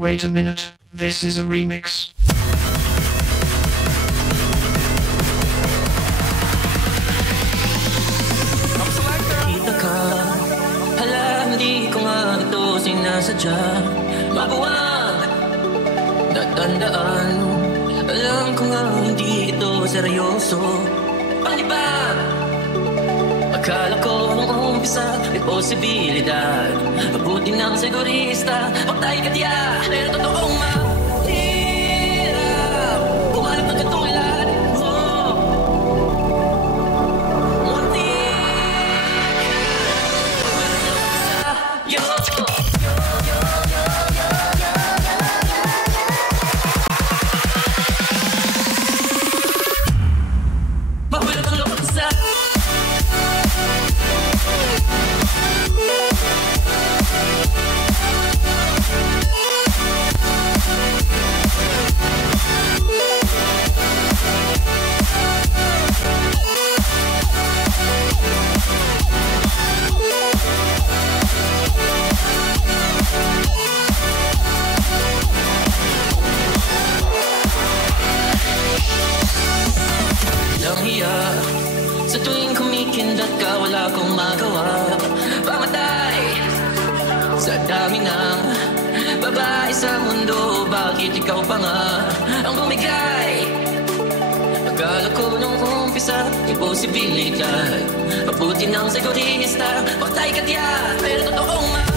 Wait a minute, this is a remix. Kita ka, hala hindi ko nga ito sinasadya. Mabuwag, natandaan, alam ko nga hindi ito seryoso. Panibag, akala ko nung umpisa may posibilidad. Mabuti ng segurista, patay ka diya. Pero totoong mahirap kumalap ng katulad mo. Munti ka sa'yo. Mahulog ang loob sa hiya. Sa tuwing kumikindat ka, wala kong magawa. Pamatay sa dami ng babae sa mundo. Bakit ikaw pa nga ang bumigay? Akala ko nung umpisa may posibilidad. Mabuti ng segurista, patay ka diya. Pero totoong